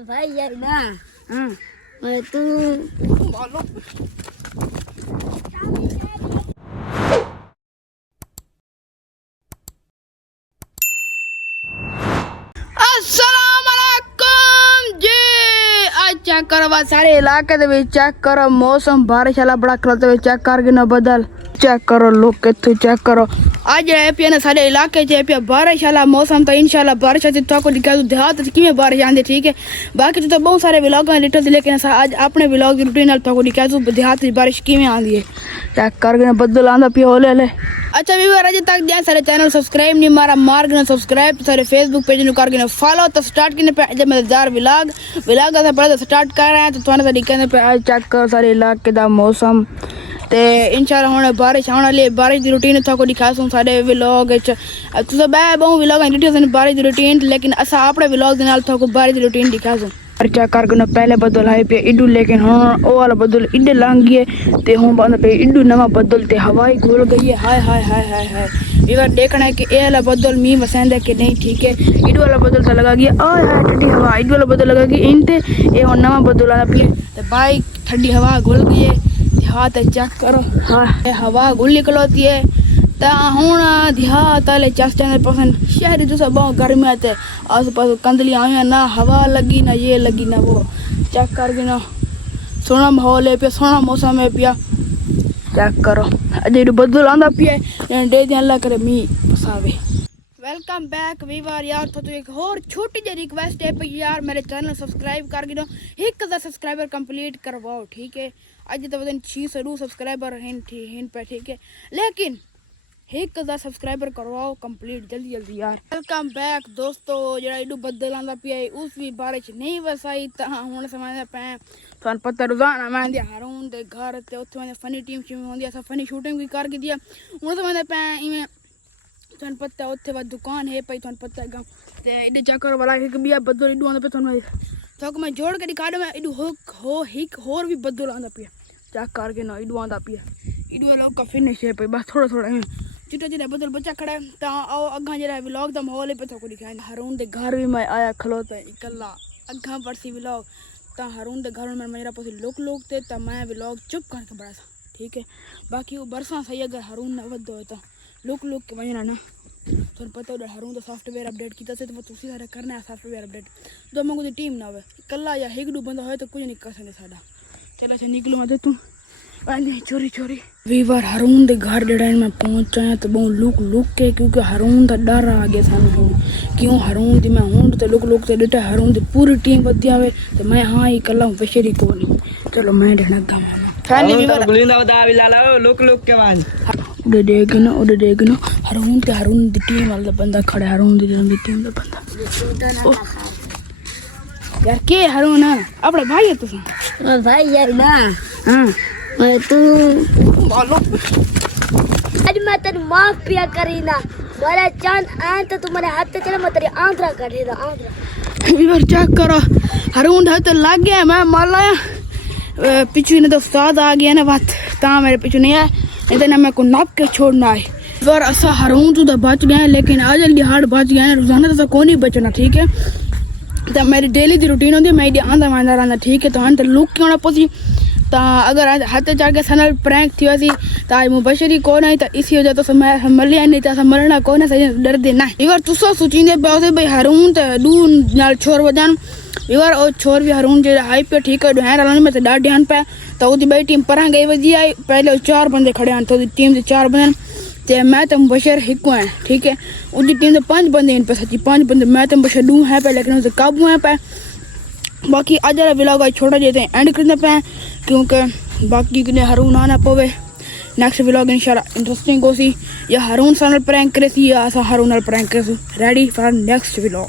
भाई यार ना मैं तू बोलो अस्सलामुअलैकुम जी। आज चेक करो बस सारे इलाके दे विच चेक करो मौसम बारिश वाला बड़ा खलते हुए चेक करके ना बदल चेक करो लोग कितने चेक करो आज है पे ना सारे इलाके च पे बारिश वाला मौसम तो इंशाल्लाह बारिश आती तो को दिखा देहात किमें बारिश आंदी ठीक है। बाकी तो बहुत सारे व्लॉग हैं लिटल लेकिन आज अपने व्लॉग की रूटीन तो को दिखा देहात बारिश किमें आंदी है चेक करके ना बदल आंदा पे होले ले। अच्छा व्यूअर अजे तक दिया सारे चैनल सब्सक्राइब नहीं मारा मार्ग ना सब्सक्राइब सारे फेसबुक पेज नु करके ना फॉलो तो स्टार्ट करने पे जब मजेदार व्लॉग ऐसा पहले तो स्टार्ट कर रहे हैं तो थोड़ा सा दिखने पे आज चेक करो सारे इलाके दा मौसम ते इंशाल्लाह हुणे बारिश आने वाली है। बारिश की रूटीन तो दिखासूँ सारे व्लॉग तो बहुत व्लॉग डिटेल बारिश की रूटीन लेकिन असा अपने व्लॉग के नाल तो बारिश की रूटीन दिखासूँ चेक करके पहले बदल आए पे इडू लेकिन हाँ वो वाला बदल इडे लंघ गए ते हूँ बंद पे इडू नवा बदल ते हवाई घुल गई है हाय हाय हाय हाय हाय व्यूअर देखना है कि ये वाला बदल मी वसेंद है कि नहीं ठीक है। इडू वाला बदल तो लगा गया और हाय ठंडी हवा इडू वाला बदल लगा गया इन ते ये हूँ नवा बदल आना पे तो बाइक ठंडी हवा घुल गई है देहात चेक करो हाँ हवा घुल निकलोती है तो हूँ देहात वाले चेस्ट पसंद शहरी तो सब बहुत गर्मी आते आस पास कंदलियाँ आई ना हवा लगी ना ये लगी ना वो चेक करके ना सोना माहौल है पिया सोना मौसम है पिया चेक करो अजय बदल आंदा पिया डे अल्लाह करे मी फसावे। वेलकम बैक वीवर यार तो एक और छोटी जी रिक्वेस्ट है यार मेरे चैनल सब्सक्राइब करके दो 1000 सब्सक्राइबर कंप्लीट करवाओ ठीक है। अज तो पता नहीं 600 सब्सक्राइबर हैं पे ठीक है लेकिन 1000 सब्सक्राइबर करवाओ कंप्लीट जल्दी जल्दी यार। वेलकम बैक दोस्तों जरा इडू बदल आंदा पिया उस भी बारिश नहीं वसाई तो हूँ समझ पे थानू पता रोजाना मैं हारून दे घर ते उत्थे मैं फनी टीम शिम होंदी अस फनी शूटिंग भी करके दिया हूँ समझ पे इवें थानू पता उत्थे वा दुकान है पई थानू पता है ते इडे चक्कर वाला एक बिया बदल इडू आंदा पे थानू तो मैं जोड़ के दिखा दूं मैं इडू हो हिक होर भी बदल आंदा पिया चेक करके ना इडू आंदा पिया इडू वाला का फिनिश है पई बस थोड़ा थोड़ा चिट्टा चिट्टा बदल बच्चा खड़ा है तो आओ अगा जरा व्लॉग दा माहौल पे तो दिखाए हारून दे घर भी मैं आया खलोता इकल्ला अगा परसी व्लॉग तो हारून दे घर में मेरा पसी लोग थे तो मैं व्लॉग चुप करके बड़ा सा ठीक है। बाकी वो बरसा सही अगर हारून ना वध हो तो लोग के वजह ना तो पता उधर हारून तो सॉफ्टवेयर अपडेट किया से तो तुसी सारा करना है सॉफ्टवेयर अपडेट तो मंगो दी टीम ना हो इकल्ला या एक दो बंदा हो तो कुछ नहीं कर सकते साडा चल अच्छा निकलो मत तू चोरी चोरी वीवर हारून दे घर जड़ा मैं पहुंचा तो बहुत लुक के क्योंकि हारून का डर आ गया सानू क्यों हारून दी मैं हूं तो लुक से डेटा हारून दी पूरी टीम बदिया वे तो मैं हाँ ही कल्ला हूं पेशेरी को नहीं चलो मैं देखना गामा खाली वीवर गुलिंदा बता भी लाला लुक के बाद उधर देखना हारून दी टीम वाला बंदा खड़ा हारून दी टीम का बंदा यार के हारून अपना भाई है तू भाई यार ना हां मैं तू बोलो आज मैं तेरी माफ पिया करी ना मेरा चांद आए तो तुम्हारे हाथ से चले मैं तेरी आंद्रा काटे दा आंद्रा इधर चेक करो हारून हाथ लग गया मैं माला पीछे ने तो उस्ताद आ गया ना बात ता मेरे पीछे नहीं आया नहीं तो ना मैं को नाप के छोड़ना है इधर ऐसा हारून तो बच गया लेकिन आज जल्दी हार्ड बच गया रोजाना तो कोई नहीं बचना ठीक है। तो मेरी डेली की रूटीन होती है मैं आंदा वांदा रहना ठीक है तो हाँ तो लुक क्यों पसी तो अगर हाथ चढ़ के सनल प्रैंक थी वैसी तो आज मुबशरी कौन है तो इसी वजह तो मैं मलिया नहीं तो मरना कौन है सही डर देना इवर तुसो सोचींदे पे भाई हारून तो डू नाल छोर वजन इवर और छोर भी हारून जो हाई पे ठीक है ढहर हलानी में तो डाट ध्यान पे तो वो बड़ी टीम पर गई वजी आई पहले 4 बंदे खड़े हैं तो टीम के 4 बंदे ते मैं तो मुबशर हिको है ठीक है उसकी टीम तो 5 बंदे इन पे सच्ची 5 बंदे मैं तो मुबशर डू है पे लेकिन उसे काबू है पे बाकी आज वाला व्लॉग आज छोटा जेते एंड करने पे क्योंकि बाकी के हारून आना पवे नेक्स्ट व्लॉग इंशाल्लाह इंटरेस्टिंग हो सी या हारून सानल प्रैंक करे सी या हारून नाल प्रैंक करे रेडी फॉर नेक्स्ट व्लॉग।